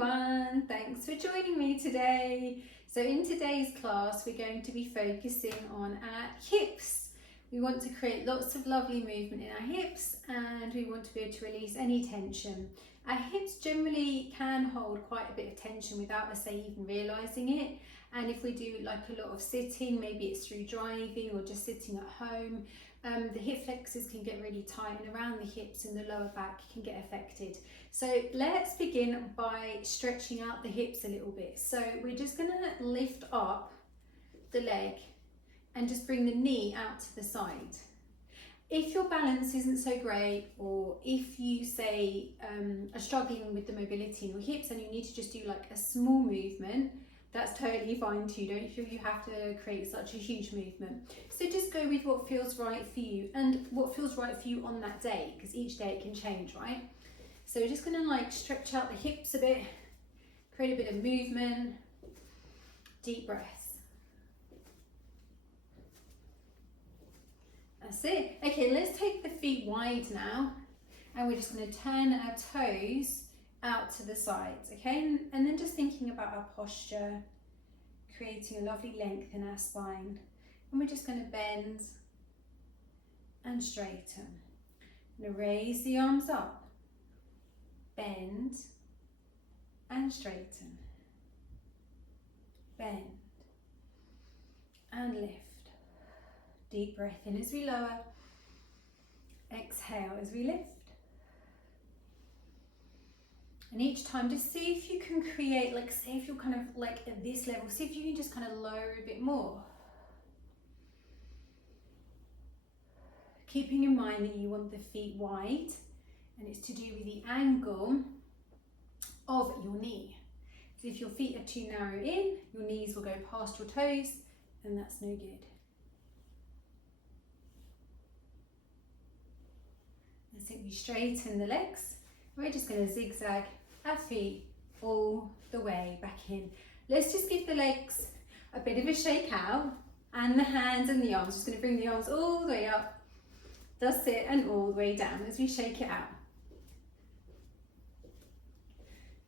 everyone, thanks for joining me today. So in today's class we're going to be focusing on our hips. We want to create lots of lovely movement in our hips and we want to be able to release any tension. Our hips generally can hold quite a bit of tension without us even realising it, and if we do like a lot of sitting, maybe it's through driving or just sitting at home, the hip flexors can get really tight and around the hips and the lower back can get affected. So let's begin by stretching out the hips a little bit. So we're just going to lift up the leg and just bring the knee out to the side. If your balance isn't so great, or if you say are struggling with the mobility in your hips and you need to just do like a small movement, that's totally fine too. Don't feel you have to create such a huge movement. So just go with what feels right for you and what feels right for you on that day, because each day it can change, right? So we're just going to like stretch out the hips a bit, create a bit of movement, deep breaths. That's it. Okay, let's take the feet wide now, and we're just going to turn our toes out to the sides, okay? And then just thinking about our posture, creating a lovely length in our spine. And we're just going to bend and straighten. I'm going to raise the arms up, bend and straighten, bend and lift. Deep breath in as we lower, exhale as we lift. And each time just see if you can create, like say if you're kind of like at this level, see if you can just kind of lower a bit more. Keeping in mind that you want the feet wide, and it's to do with the angle of your knee. So if your feet are too narrow in, your knees will go past your toes, and that's no good. That's it, we straighten the legs. We're just going to zigzag our feet all the way back in. Let's just give the legs a bit of a shake out, and the hands and the arms. Just going to bring the arms all the way up. That's it, and all the way down as we shake it out.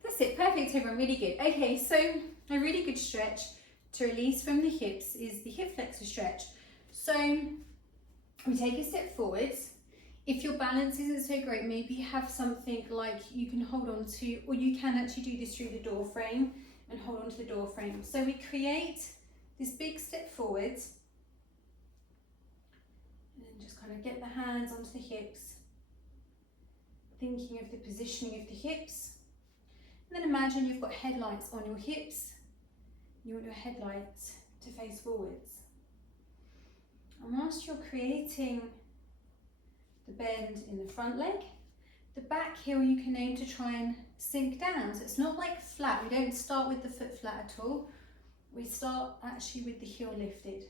That's it, perfect everyone, really good. Okay, so a really good stretch to release from the hips is the hip flexor stretch. So we take a step forwards. If your balance isn't so great, maybe you have something like you can hold on to, or you can actually do this through the door frame and hold on to the door frame. So we create this big step forwards, and then just kind of get the hands onto the hips, thinking of the positioning of the hips. And then imagine you've got headlights on your hips. You want your headlights to face forwards. And whilst you're creating the bend in the front leg, the back heel you can aim to try and sink down. So it's not like flat. We don't start with the foot flat at all. We start actually with the heel lifted.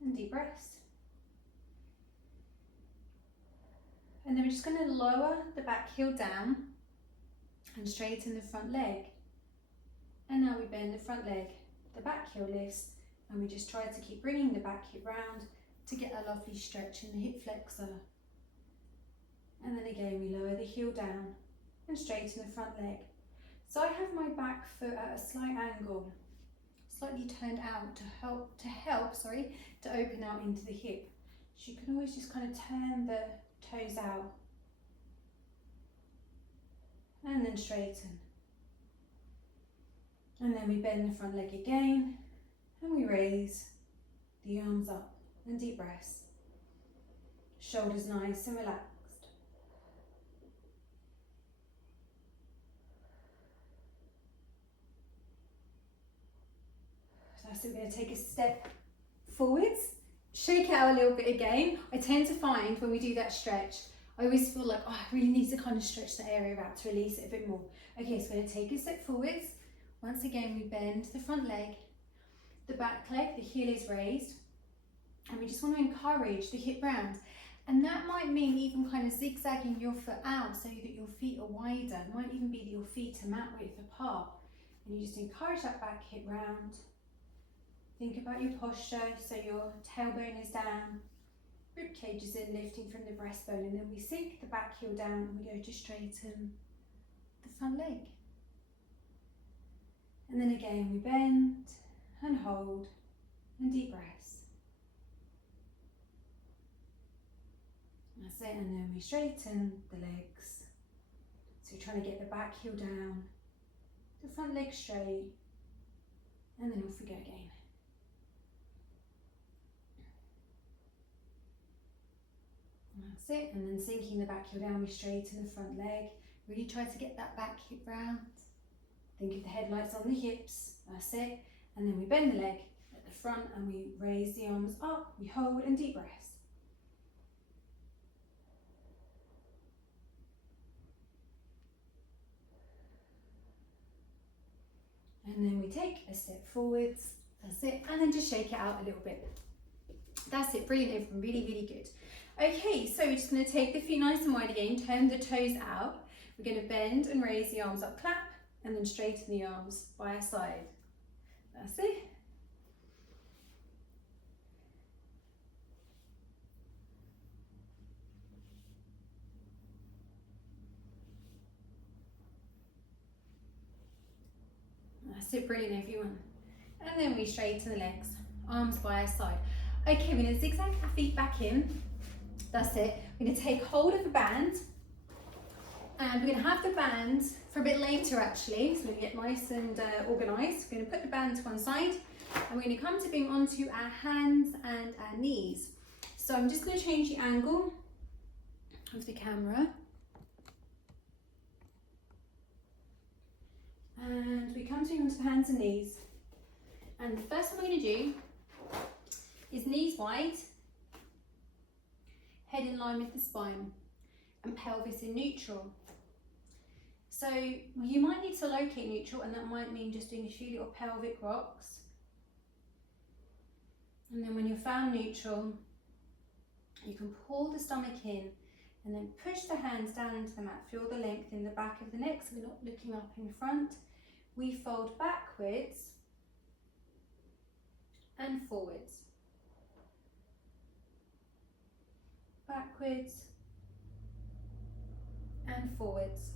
And deep breaths. And then we're just going to lower the back heel down and straighten the front leg. And now we bend the front leg, the back heel lifts, and we just try to keep bringing the back hip round to get a lovely stretch in the hip flexor. And then again we lower the heel down and straighten the front leg. So I have my back foot at a slight angle, slightly turned out to open out into the hip. So you can always just kind of turn the toes out and then straighten. And then we bend the front leg again and we raise the arms up. And deep breaths. Shoulders nice and relaxed. So we're going to take a step forwards, shake it out a little bit again. I tend to find when we do that stretch, I always feel like, oh, I really need to kind of stretch that area out to release it a bit more. Okay, so we're going to take a step forwards. Once again, we bend the front leg, the back leg, the heel is raised. And we just want to encourage the hip round. And that might mean even kind of zigzagging your foot out so that your feet are wider. It might even be that your feet are mat width apart. And you just encourage that back hip round. Think about your posture, so your tailbone is down, rib cage is in, lifting from the breastbone. And then we sink the back heel down and we go to straighten the front leg. And then again, we bend and hold and deep breaths. That's it, and then we straighten the legs. So we're trying to get the back heel down, the front leg straight, and then off we go again. That's it, and then sinking the back heel down, we straighten the front leg. Really try to get that back hip round. Think of the headlights on the hips, that's it. And then we bend the leg at the front and we raise the arms up, we hold and deep breaths. And then we take a step forwards, that's it, and then just shake it out a little bit. That's it, brilliant, everyone, really, really good. Okay, so we're just going to take the feet nice and wide again, turn the toes out. We're going to bend and raise the arms up, clap, and then straighten the arms by our side. That's it. That's it, brilliant, everyone. And then we straighten the legs, arms by our side. Okay, we're going to zigzag our feet back in. That's it. We're going to take hold of the band, and we're going to have the band for a bit later actually, so we get nice and organised. We're going to put the band to one side, and we're going to come to bring onto our hands and our knees. So I'm just going to change the angle of the camera. And we come to onto the hands and knees. And the first one we're going to do is knees wide, head in line with the spine, and pelvis in neutral. So you might need to locate neutral, and that might mean just doing a few little pelvic rocks. And then when you're found neutral, you can pull the stomach in and then push the hands down into the mat. Feel the length in the back of the neck, so we're not looking up in front. We fold backwards and forwards. Backwards and forwards.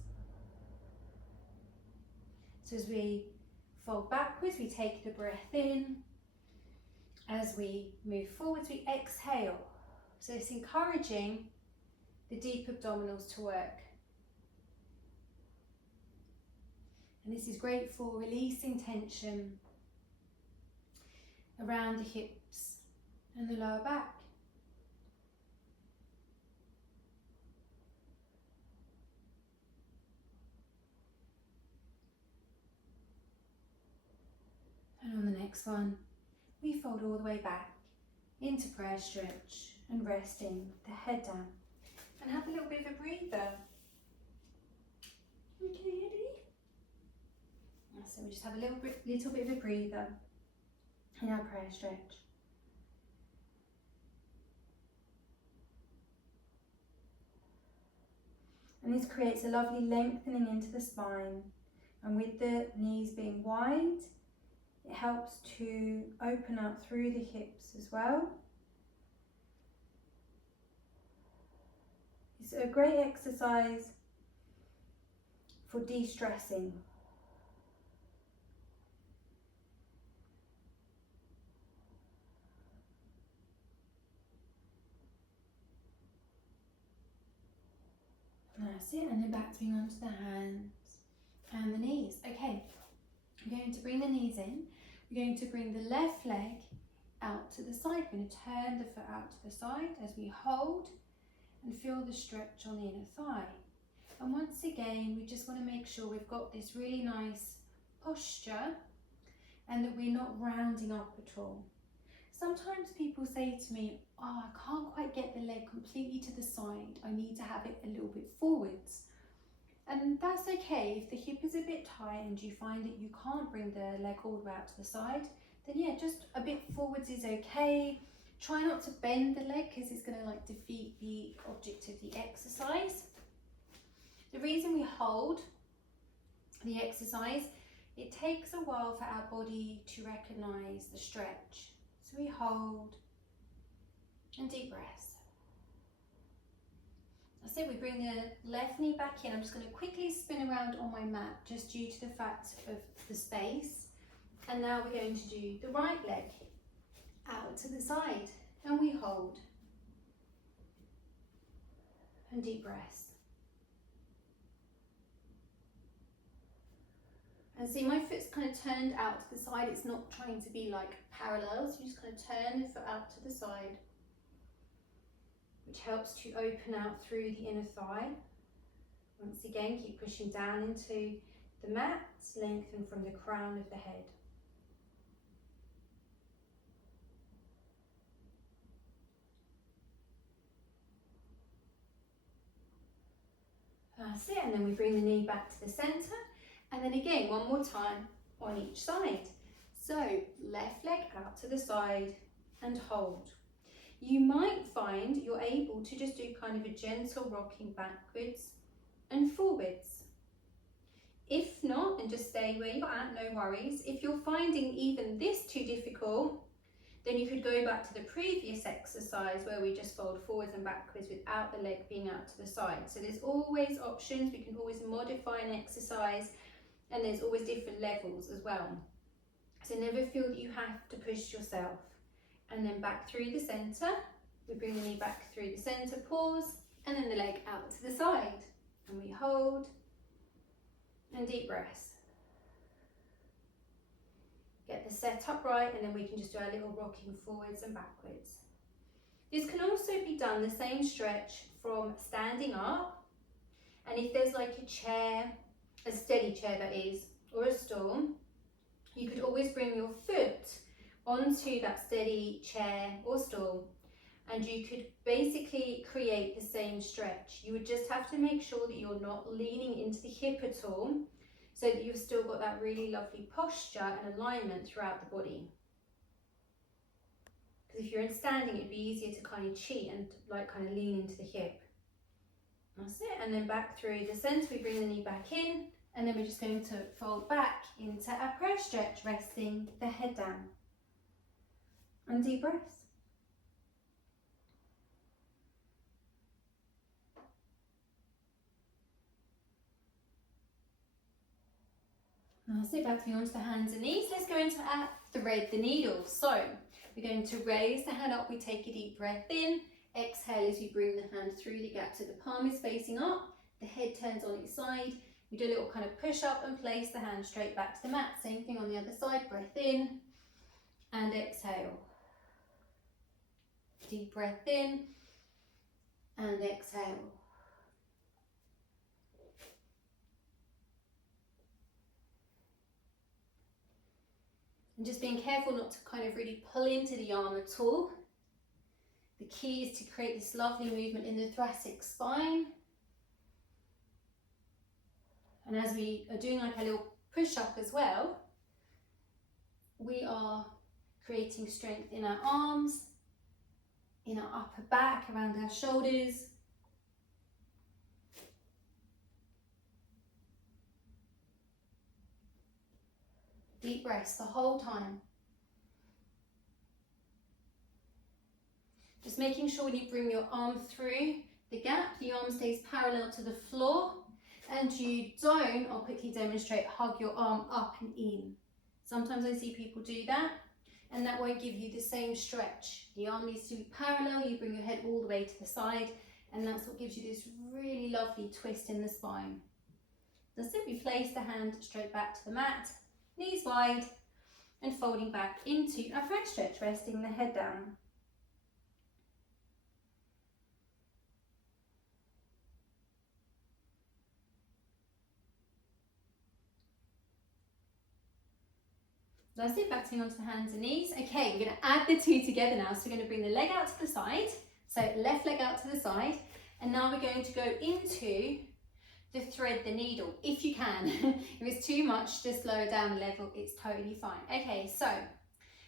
So as we fold backwards, we take the breath in. As we move forwards, we exhale. So it's encouraging the deep abdominals to work. And this is great for releasing tension around the hips and the lower back. And on the next one, we fold all the way back into prayer stretch and resting the head down. And have a little bit of a breather. Okay, Eddie? So we just have a little bit of a breather in our prayer stretch. And this creates a lovely lengthening into the spine. And with the knees being wide, it helps to open up through the hips as well. It's a great exercise for de-stressing. That's it, and then back to being onto the hands and the knees. Okay, we're going to bring the knees in. We're going to bring the left leg out to the side. We're going to turn the foot out to the side as we hold and feel the stretch on the inner thigh. And once again, we just want to make sure we've got this really nice posture and that we're not rounding up at all. Sometimes people say to me, oh, I can't quite get the leg completely to the side. I need to have it a little bit forwards. And that's okay. If the hip is a bit tight and you find that you can't bring the leg all the way out to the side, then yeah, just a bit forwards is okay. Try not to bend the leg because it's going to defeat the object of the exercise. The reason we hold the exercise, it takes a while for our body to recognize the stretch. So we hold and deep breaths. So we bring the left knee back in. I'm just going to quickly spin around on my mat just due to the fact of the space. And now we're going to do the right leg out to the side, and we hold. And deep breaths. And see, my foot's kind of turned out to the side. It's not trying to be like parallel, so you just kind of turn the foot out to the side, which helps to open out through the inner thigh. Once again, keep pushing down into the mat, lengthen from the crown of the head. That's it, and then we bring the knee back to the centre, and then again, one more time on each side. So, left leg out to the side and hold. You might find you're able to just do kind of a gentle rocking backwards and forwards. If not, and just stay where you're at, no worries. If you're finding even this too difficult, then you could go back to the previous exercise where we just fold forwards and backwards without the leg being out to the side. So there's always options. We can always modify an exercise, and there's always different levels as well. So never feel that you have to push yourself. And then back through the centre. We bring the knee back through the centre, pause, and then the leg out to the side. And we hold, and deep breaths. Get the set up right, and then we can just do our little rocking forwards and backwards. This can also be done, the same stretch, from standing up. And if there's like a chair, a steady chair that is, or a stool, you could always bring your foot onto that steady chair or stool, and you could basically create the same stretch. You would just have to make sure that you're not leaning into the hip at all, so that you've still got that really lovely posture and alignment throughout the body. Because if you're in standing, it'd be easier to kind of cheat and like kind of lean into the hip. That's it, and then back through the centre, we bring the knee back in, and then we're just going to fold back into our prayer stretch, resting the head down. And deep breaths. That's it, back onto the hands and knees. Let's go into our thread the needle. So we're going to raise the hand up, we take a deep breath in, exhale as you bring the hand through the gap so the palm is facing up, the head turns on its side. We do a little kind of push up and place the hand straight back to the mat. Same thing on the other side, breath in and exhale. Deep breath in and exhale. And just being careful not to kind of really pull into the arm at all. The key is to create this lovely movement in the thoracic spine. And as we are doing like a little push up as well, we are creating strength in our arms, in our upper back, around our shoulders. Deep breaths the whole time. Just making sure when you bring your arm through the gap, the arm stays parallel to the floor, and you don't, I'll quickly demonstrate, hug your arm up and in. Sometimes I see people do that, and that won't give you the same stretch. The arm needs to be parallel, you bring your head all the way to the side, and that's what gives you this really lovely twist in the spine. That's it, we place the hand straight back to the mat, knees wide, and folding back into our front stretch, resting the head down. That's it, back onto the hands and knees. Okay, we're going to add the two together now. So we're going to bring the leg out to the side. So left leg out to the side. And now we're going to go into the thread the needle, if you can. If it's too much, just lower down the level, it's totally fine. Okay, so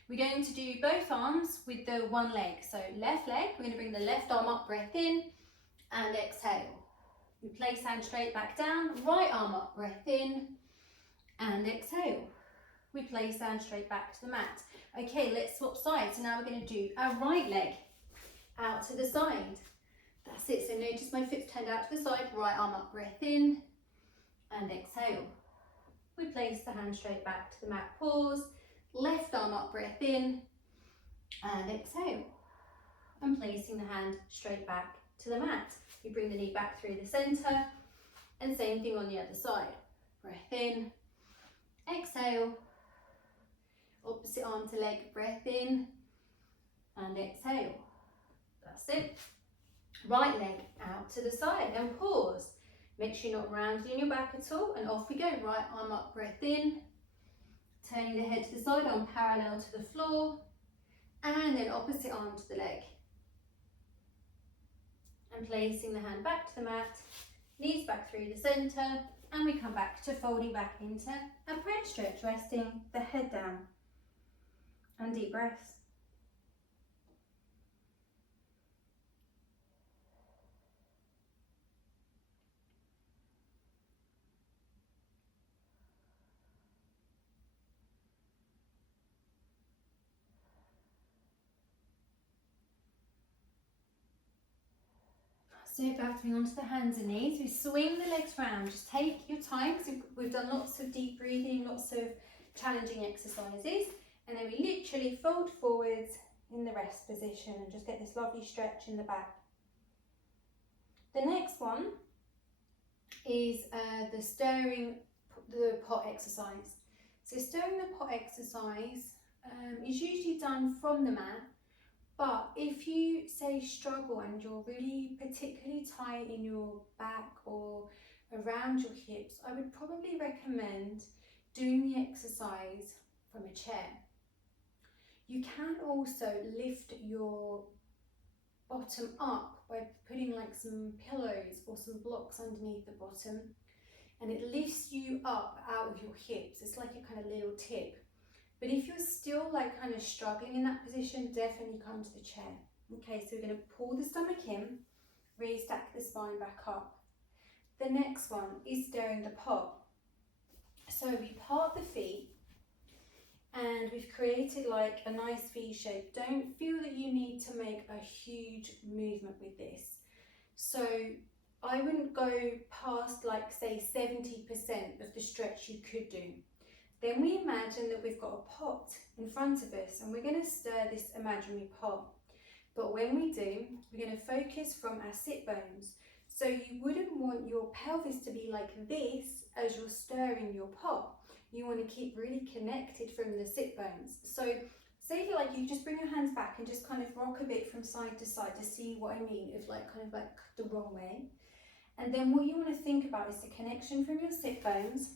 we're going to do both arms with the one leg. So left leg, we're going to bring the left arm up, breath in, and exhale. We place hand straight back down, right arm up, breath in, and exhale. We place hand straight back to the mat. Okay, let's swap sides. So now we're going to do our right leg out to the side. That's it. So notice my foot's turned out to the side, right arm up, breath in, and exhale. We place the hand straight back to the mat, pause, Left arm up, breath in, and exhale. And placing the hand straight back to the mat. You bring the knee back through the centre, and same thing on the other side. Breath in, exhale. Opposite arm to leg, breath in, and exhale. That's it. Right leg out to the side and pause. Make sure you're not rounding your back at all, and off we go. Right arm up, breath in, turning the head to the side, arm parallel to the floor, and then opposite arm to the leg. And placing the hand back to the mat, knees back through the centre, and we come back to folding back into a prayer stretch, resting the head down. And deep breaths. So battering onto the hands and knees, we swing the legs round. Just take your time, because we've done lots of deep breathing, lots of challenging exercises, and then we literally fold forwards in the rest position and just get this lovely stretch in the back. The next one is the stirring the pot exercise. So stirring the pot exercise is usually done from the mat. But if you say struggle and you're really particularly tight in your back or around your hips, I would probably recommend doing the exercise from a chair. You can also lift your bottom up by putting like some pillows or some blocks underneath the bottom, and it lifts you up out of your hips. It's like a kind of little tip. But if you're still like kind of struggling in that position, definitely come to the chair. Okay, so we're going to pull the stomach in, really stack the spine back up. The next one is stirring the pot. So we part the feet and we've created like a nice V shape. Don't feel that you need to make a huge movement with this. So I wouldn't go past like say 70% of the stretch you could do. Then we imagine that we've got a pot in front of us and we're going to stir this imaginary pot. But when we do, we're going to focus from our sit bones. So you wouldn't want your pelvis to be like this as you're stirring your pot. You want to keep really connected from the sit bones. So say like you just bring your hands back and just kind of rock a bit from side to side to see what I mean, if like kind of like the wrong way. And then what you want to think about is the connection from your sit bones.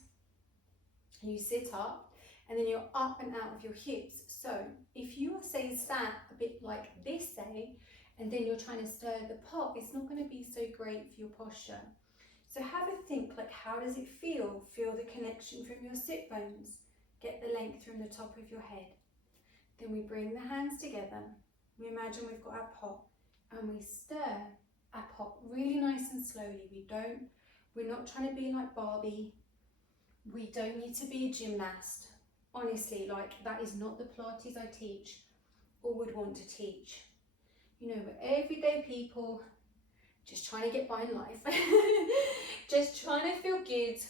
You sit up and then you're up and out of your hips. So if you are say sat a bit like this, say, and then you're trying to stir the pot, it's not going to be so great for your posture. So have a think, like how does it feel? Feel the connection from your sit bones. Get the length from the top of your head. Then we bring the hands together. We imagine we've got our pot and we stir our pot really nice and slowly. We're not trying to be like Barbie. We don't need to be a gymnast. Honestly, like that is not the Pilates I teach or would want to teach. You know, we're everyday people just trying to get by in life. Just trying to feel good.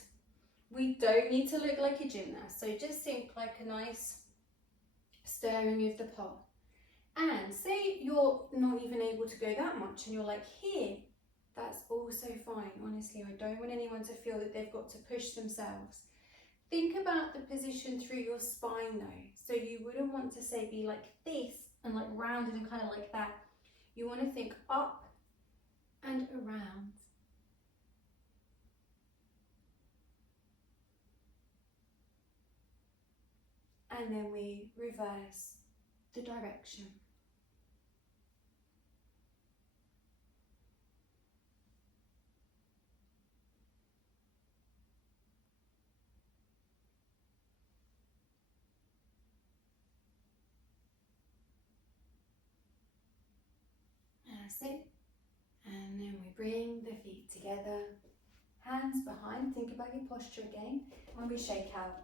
We don't need to look like a gymnast. So just think like a nice stirring of the pot. And say you're not even able to go that much and you're like here, that's also fine. Honestly, I don't want anyone to feel that they've got to push themselves. Think about the position through your spine though. So you wouldn't want to say be like this and like rounded and kind of like that. You want to think up and around. And then we reverse the direction. That's it. And then we bring the feet together, hands behind, think about your posture again, and we shake out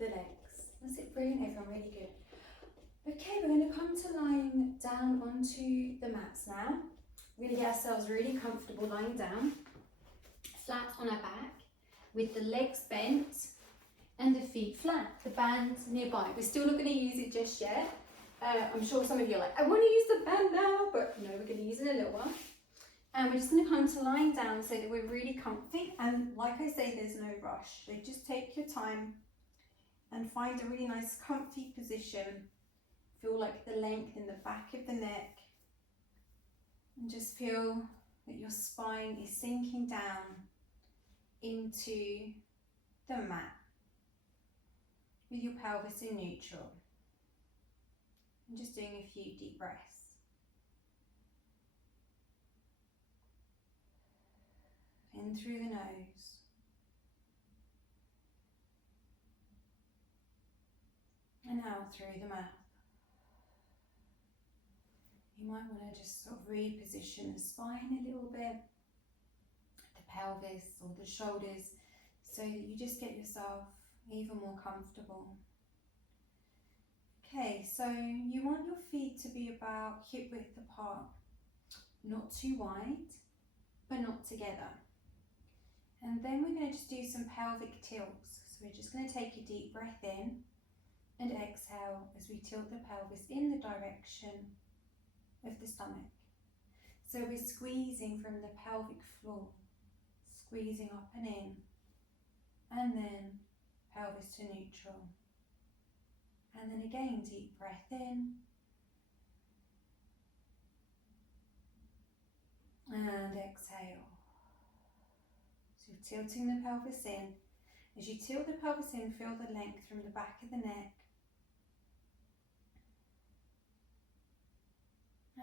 the legs. That's it, brilliant, everyone, really good. Okay, we're going to come to lying down onto the mats now. We're going to get ourselves really comfortable lying down, flat on our back, with the legs bent and the feet flat, the band nearby. We're still not going to use it just yet. I'm sure some of you are like, I want to use the band now, but no, we're going to use it in a little while. And we're just going to come to lying down so that we're really comfy. And like I say, there's no rush. So just take your time and find a really nice comfy position. Feel like the length in the back of the neck. And just feel that your spine is sinking down into the mat with your pelvis in neutral. And just doing a few deep breaths. In through the nose. And out through the mouth. You might want to just sort of reposition the spine a little bit, the pelvis or the shoulders, so that you just get yourself even more comfortable. Okay, so you want your feet to be about hip width apart, not too wide, but not together. And then we're going to just do some pelvic tilts. So we're just going to take a deep breath in and exhale as we tilt the pelvis in the direction of the stomach. So we're squeezing from the pelvic floor, squeezing up and in, and then pelvis to neutral. And then again, deep breath in, and exhale. So you're tilting the pelvis in. As you tilt the pelvis in, feel the length from the back of the neck.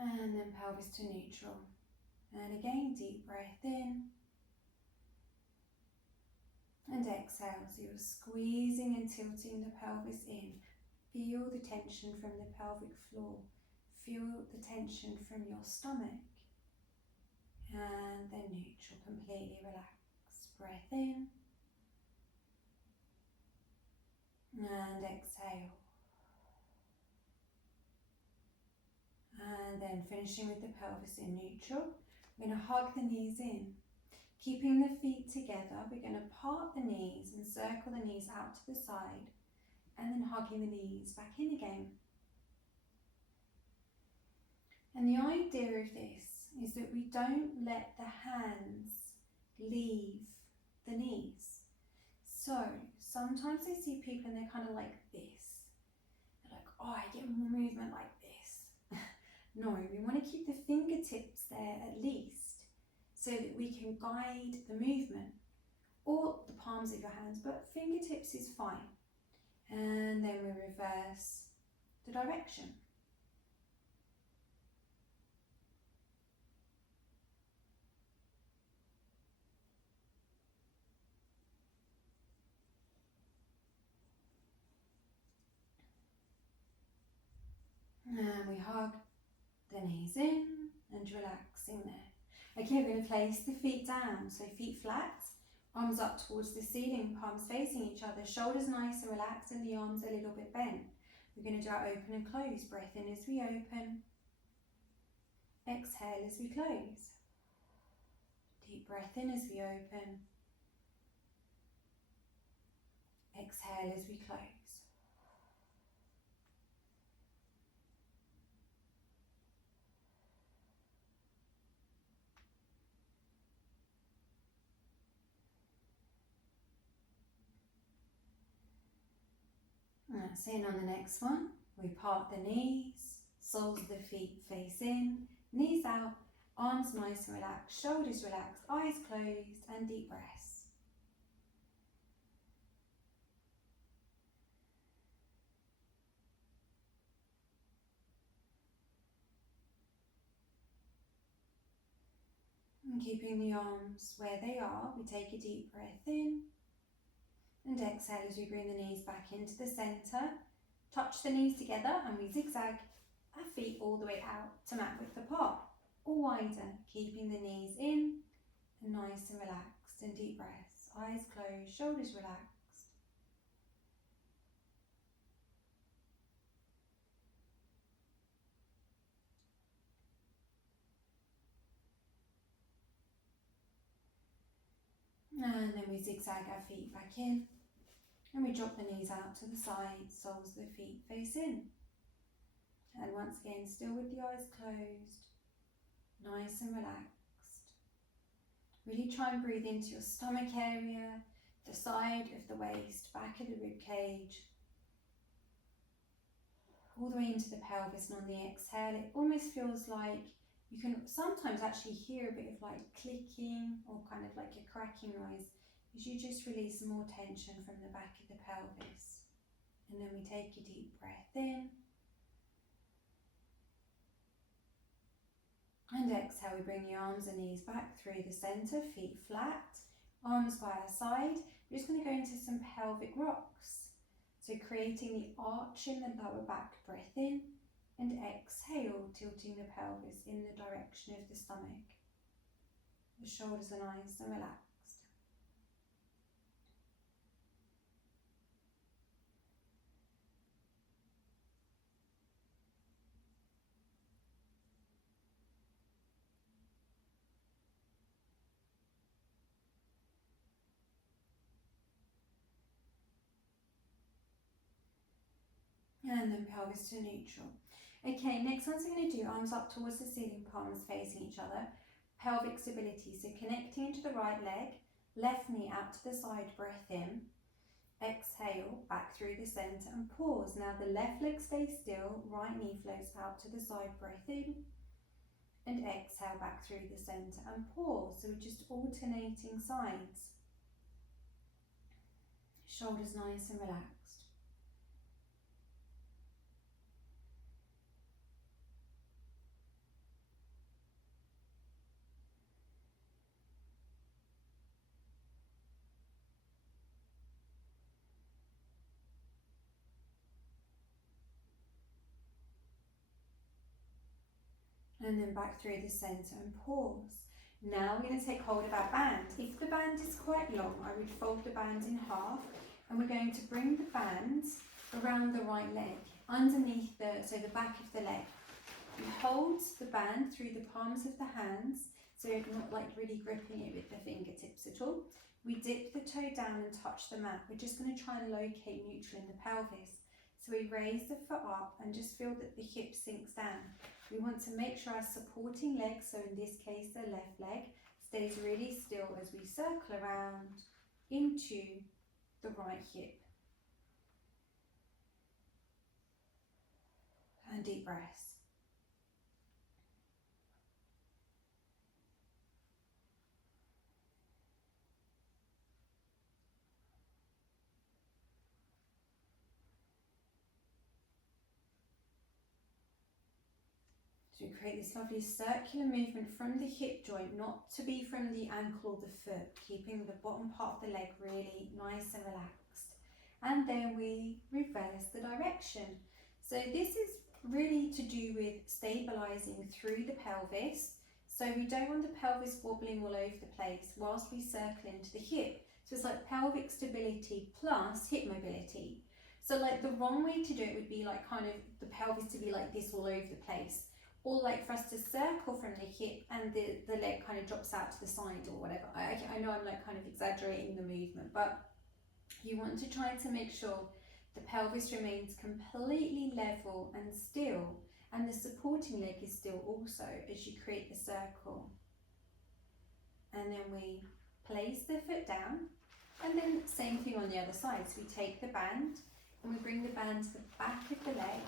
And then pelvis to neutral. And again, deep breath in. And exhale. So you're squeezing and tilting the pelvis in. Feel the tension from the pelvic floor. Feel the tension from your stomach. And then neutral, completely relaxed. Breath in. And exhale. And then finishing with the pelvis in neutral. We're going to hug the knees in. Keeping the feet together, we're going to part the knees and circle the knees out to the side. And then hugging the knees back in again. And the idea of this is that we don't let the hands leave the knees. So sometimes I see people and they're kind of like this. They're like, oh, I get more movement like this. No, we want to keep the fingertips there at least so that we can guide the movement, or the palms of your hands, but fingertips is fine. And then we reverse the direction. And we hug the knees in and relaxing there. Okay, we're going to place the feet down, so feet flat, arms up towards the ceiling, palms facing each other, shoulders nice and relaxed and the arms a little bit bent. We're going to do our open and close. Breath in as we open, exhale as we close. Deep breath in as we open, exhale as we close. That's in on the next one. We part the knees, soles of the feet face in, knees out, arms nice and relaxed, shoulders relaxed, eyes closed, and deep breaths. And keeping the arms where they are, we take a deep breath in and exhale as we bring the knees back into the centre. Touch the knees together and we zigzag our feet all the way out to mat width apart or wider, keeping the knees in and nice and relaxed, and deep breaths, eyes closed, shoulders relaxed. And then we zigzag our feet back in And we drop the knees out to the side, soles of the feet face in. And once again, still with the eyes closed, nice and relaxed. Really try and breathe into your stomach area, the side of the waist, back of the rib cage, all the way into the pelvis. And on the exhale, it almost feels like you can sometimes actually hear a bit of like clicking or kind of like a cracking noise as you just release more tension from the back of the pelvis. And then we take a deep breath in. And exhale, we bring the arms and knees back through the centre, feet flat, arms by our side. We're just going to go into some pelvic rocks. So creating the arch in the lower back, breath in, and exhale, tilting the pelvis in the direction of the stomach. The shoulders are nice and relaxed. And then pelvis to neutral. Okay, next one's I'm going to do arms up towards the ceiling, palms facing each other. Pelvic stability, so connecting into the right leg, left knee out to the side, breath in. Exhale, back through the centre and pause. Now the left leg stays still, right knee floats out to the side, breath in. And exhale, back through the centre and pause. So we're just alternating sides. Shoulders nice and relaxed. And then back through the centre and pause. Now we're going to take hold of our band. If the band is quite long, I would fold the band in half, and we're going to bring the band around the right leg, underneath the back of the leg. We hold the band through the palms of the hands, so you're not like really gripping it with the fingertips at all. We dip the toe down and touch the mat. We're just going to try and locate neutral in the pelvis. So we raise the foot up and just feel that the hip sinks down. We want to make sure our supporting leg, so in this case the left leg, stays really still as we circle around into the right hip. And deep breaths. So we create this lovely circular movement from the hip joint, not to be from the ankle or the foot, keeping the bottom part of the leg really nice and relaxed. And then we reverse the direction. So this is really to do with stabilising through the pelvis. So we don't want the pelvis wobbling all over the place whilst we circle into the hip. So it's like pelvic stability plus hip mobility. So like the wrong way to do it would be like kind of the pelvis to be like this all over the place. Or like for us to circle from the hip and the leg kind of drops out to the side or whatever. I know I'm like kind of exaggerating the movement, but you want to try to make sure the pelvis remains completely level and still, and the supporting leg is still also as you create the circle. And then we place the foot down, and then same thing on the other side. So we take the band and we bring the band to the back of the leg,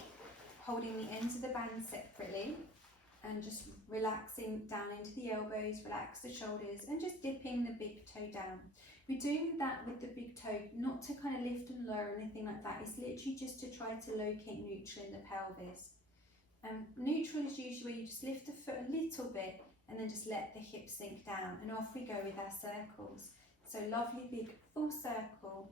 holding the ends of the band separately and just relaxing down into the elbows, relax the shoulders and just dipping the big toe down. We're doing that with the big toe, not to kind of lift and lower or anything like that. It's literally just to try to locate neutral in the pelvis. Neutral is usually where you just lift the foot a little bit and then just let the hip sink down, and off we go with our circles. So lovely big full circle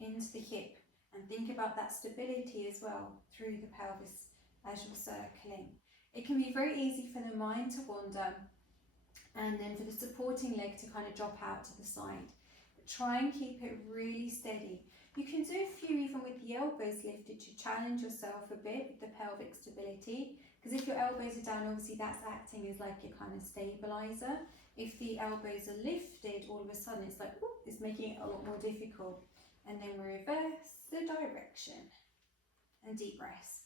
into the hip, and think about that stability as well through the pelvis as you're circling. It can be very easy for the mind to wander and then for the supporting leg to kind of drop out to the side. But try and keep it really steady. You can do a few even with the elbows lifted to challenge yourself a bit with the pelvic stability, because if your elbows are down, obviously that's acting as like a kind of stabilizer. If the elbows are lifted, all of a sudden it's like, whoop, it's making it a lot more difficult. And then we direction. And deep breaths.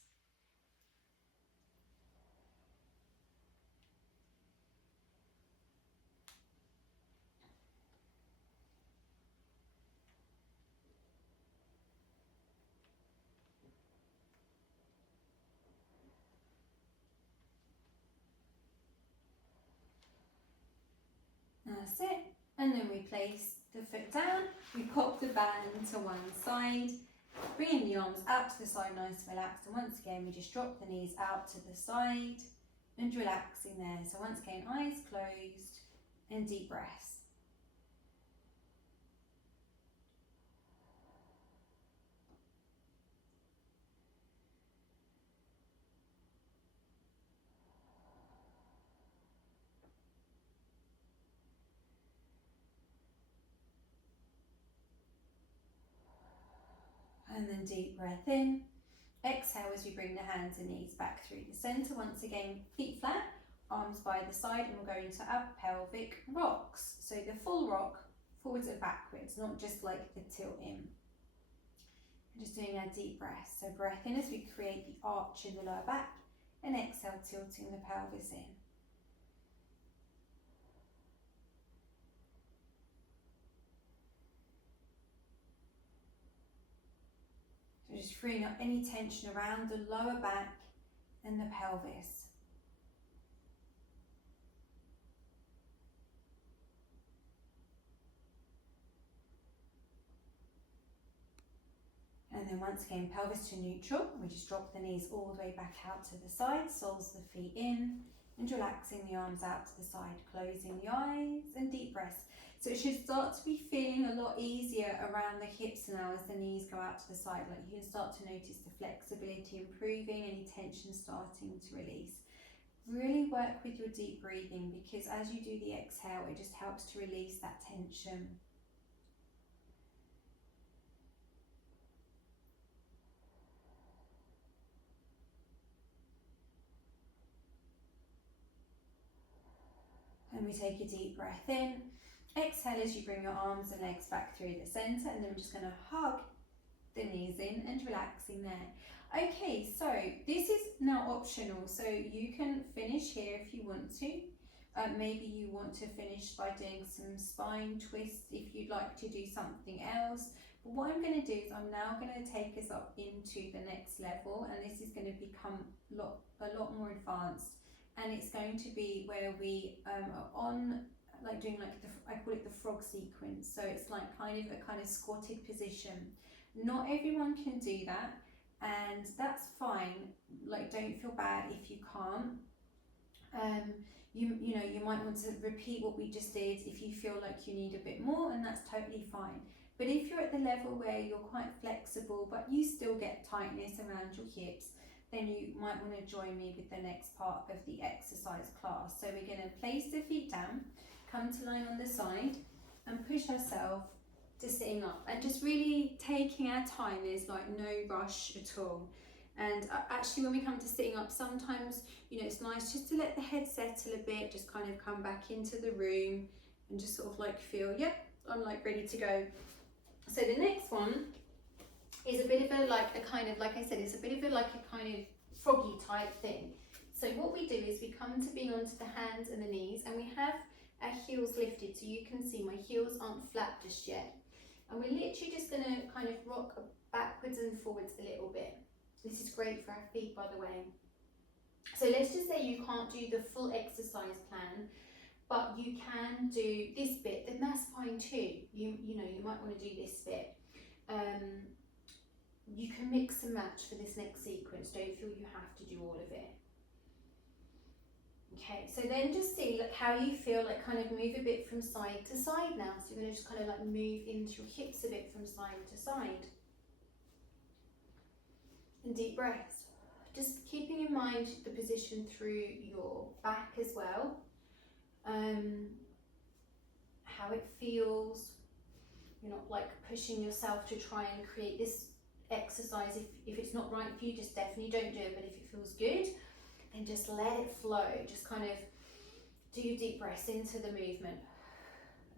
That's it. And then we place the foot down, we pop the band to one side, bringing the arms out to the side, nice and relaxed. And once again, we just drop the knees out to the side and relaxing there. So once again, eyes closed and deep breaths. And then deep breath in. Exhale as we bring the hands and knees back through the centre. Once again, feet flat, arms by the side, and we'll go into our pelvic rocks. So the full rock, forwards and backwards, not just like the tilt in. Just doing our deep breath. So breath in as we create the arch in the lower back, and exhale, tilting the pelvis in. So just freeing up any tension around the lower back and the pelvis. And then once again, pelvis to neutral. We just drop the knees all the way back out to the side, soles of the feet in, and relaxing the arms out to the side, closing the eyes and deep breaths. So it should start to be feeling a lot easier around the hips now as the knees go out to the side. Like you can start to notice the flexibility improving, any tension starting to release. Really work with your deep breathing, because as you do the exhale, it just helps to release that tension. And we take a deep breath in. Exhale as you bring your arms and legs back through the centre, and then we're just going to hug the knees in and relaxing there. Okay, so this is now optional, so you can finish here if you want to. Maybe you want to finish by doing some spine twists if you'd like to do something else. But what I'm going to do is I'm now going to take us up into the next level, and this is going to become a lot more advanced. And it's going to be where we are on, like doing like I call it the frog sequence. So it's like kind of squatted position. Not everyone can do that, and that's fine. Like, don't feel bad if you can't. You know, you might want to repeat what we just did if you feel like you need a bit more, and that's totally fine. But if you're at the level where you're quite flexible, but you still get tightness around your hips, then you might want to join me with the next part of the exercise class. So we're going to place the feet down, come to line on the side, and push ourselves to sitting up. And just really taking our time, there's like no rush at all. And actually when we come to sitting up, sometimes, you know, it's nice just to let the head settle a bit, just kind of come back into the room and just sort of like feel, yep, I'm like ready to go. So the next one is a bit of a like I said, it's a bit of a like a kind of froggy type thing. So what we do is we come to being onto the hands and the knees, and we have our heels lifted, so you can see my heels aren't flat just yet. And we're literally just going to kind of rock backwards and forwards a little bit. This is great for our feet, by the way. So let's just say you can't do the full exercise plan, but you can do this bit, then that's fine too. You know, you might want to do this bit. You can mix and match for this next sequence. Don't feel you have to do all of it. Okay, so then just see like how you feel, like kind of move a bit from side to side now. So you're going to just kind of like move into your hips a bit from side to side. And deep breaths. Just keeping in mind the position through your back as well. How it feels. You're not like pushing yourself to try and create this exercise. If it's not right for you, just definitely don't do it. But if it feels good, then just let it flow. Just kind of do deep breaths into the movement.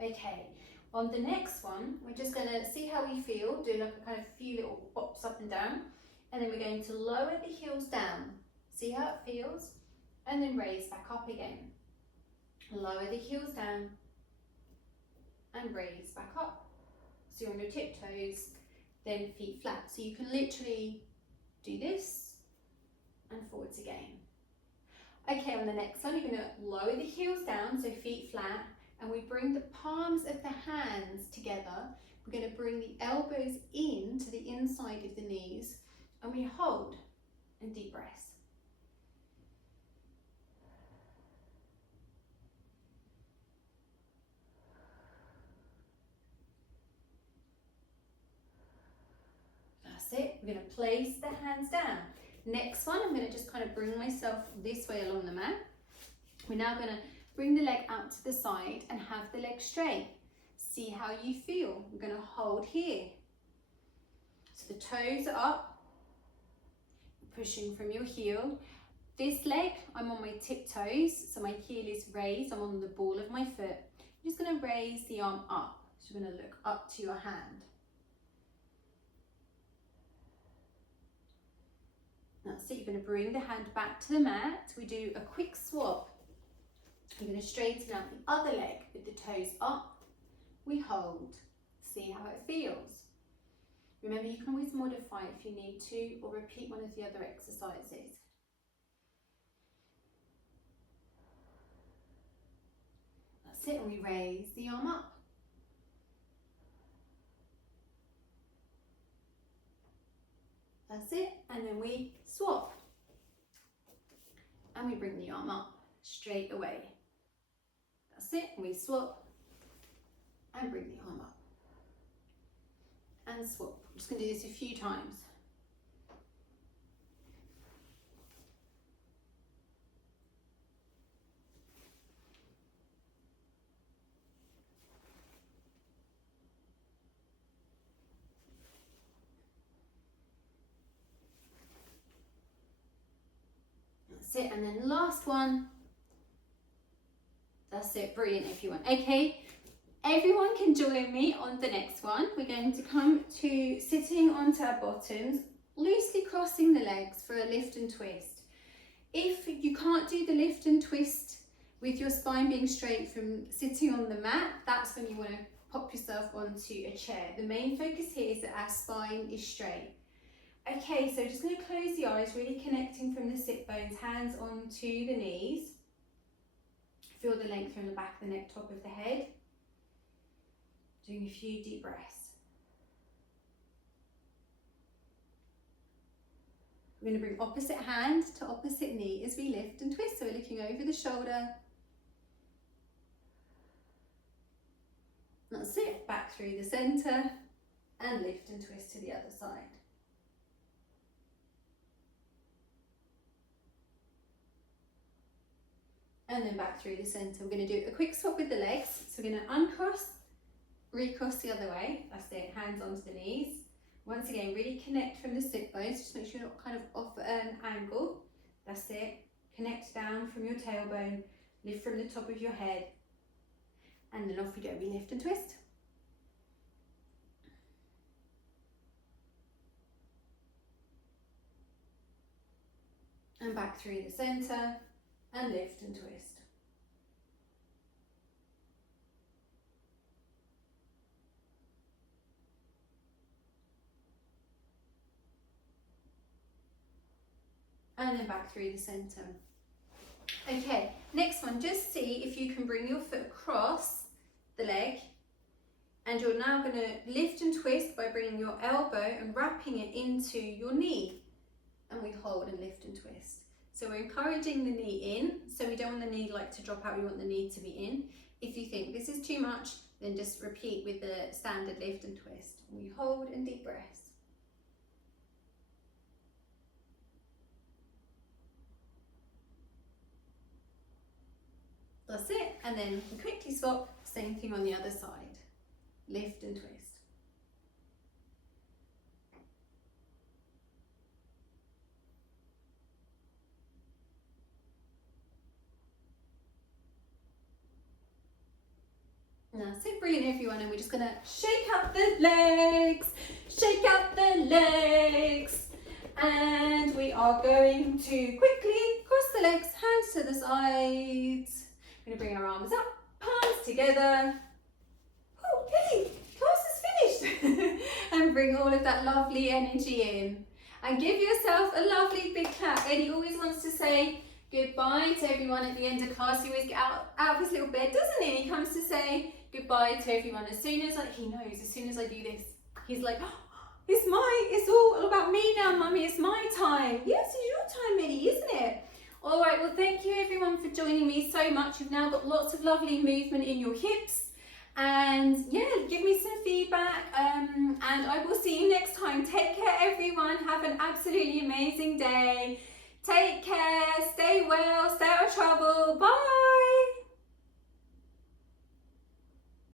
Okay, On the next one, we're just going to see how we feel, do like a kind of few little bops up and down, and then we're going to lower the heels down, see how it feels, and then raise back up again. Lower the heels down and raise back up. So you're on your tiptoes, then feet flat. So you can literally do this and forwards again. Okay, on the next one, you're going to lower the heels down, so feet flat, and we bring the palms of the hands together. We're going to bring the elbows in to the inside of the knees, and we hold and deep breaths. That's it. We're going to place the hands down. Next one, I'm going to just kind of bring myself this way along the mat. We're now going to bring the leg out to the side and have the leg straight. See how you feel. We're going to hold here. So the toes are up, pushing from your heel. This leg, I'm on my tiptoes, so my heel is raised. I'm on the ball of my foot. I'm just going to raise the arm up. So we're going to look up to your hand. That's it. You're going to bring the hand back to the mat. We do a quick swap. You're going to straighten out the other leg with the toes up. We hold. See how it feels. Remember, you can always modify if you need to, or repeat one of the other exercises. That's it. And we raise the arm up. That's it. And then we swap. And we bring the arm up straight away. That's it. And we swap and bring the arm up. And swap. I'm just going to do this a few times. That's it. And then last one. That's it. Brilliant, everyone. Okay. Everyone can join me on the next one. We're going to come to sitting onto our bottoms, loosely crossing the legs for a lift and twist. If you can't do the lift and twist with your spine being straight from sitting on the mat, that's when you want to pop yourself onto a chair. The main focus here is that our spine is straight. Okay, so just going to close the eyes, really connecting from the sit bones, hands onto the knees. Feel the length from the back of the neck, top of the head. Doing a few deep breaths. We're going to bring opposite hand to opposite knee as we lift and twist. So we're looking over the shoulder. That's it. Back through the centre and lift and twist to the other side. And then back through the centre. We're going to do a quick swap with the legs. So we're going to uncross, recross the other way. That's it. Hands onto the knees. Once again, really connect from the sit bones. Just make sure you're not kind of off at an angle. That's it. Connect down from your tailbone. Lift from the top of your head. And then off we go. We lift and twist. And back through the centre. And lift and twist. And then back through the centre. Okay, next one, just see if you can bring your foot across the leg, and you're now going to lift and twist by bringing your elbow and wrapping it into your knee, and we hold and lift and twist. So we're encouraging the knee in, so we don't want the knee like to drop out, we want the knee to be in. If you think this is too much, then just repeat with the standard lift and twist. We hold and deep breaths. That's it, and then we quickly swap, same thing on the other side. Lift and twist. That's so brilliant, everyone. And we're just gonna shake out the legs, shake out the legs. And we are going to quickly cross the legs, hands to the sides. We're gonna bring our arms up, palms together. Okay, class is finished. And bring all of that lovely energy in. And give yourself a lovely big clap. Eddie always wants to say goodbye to everyone at the end of class. He always gets out of his little bed, doesn't he? He comes to say goodbye to everyone. As soon as he knows, as soon as I do this, he's like, oh, it's all about me now, Mummy, it's my time. Yes, it's your time, Eddie, isn't it? All right, well, thank you everyone for joining me so much. You've now got lots of lovely movement in your hips. And yeah, give me some feedback, and I will see you next time. Take care, everyone. Have an absolutely amazing day. Take care, stay well, stay out of trouble. Bye.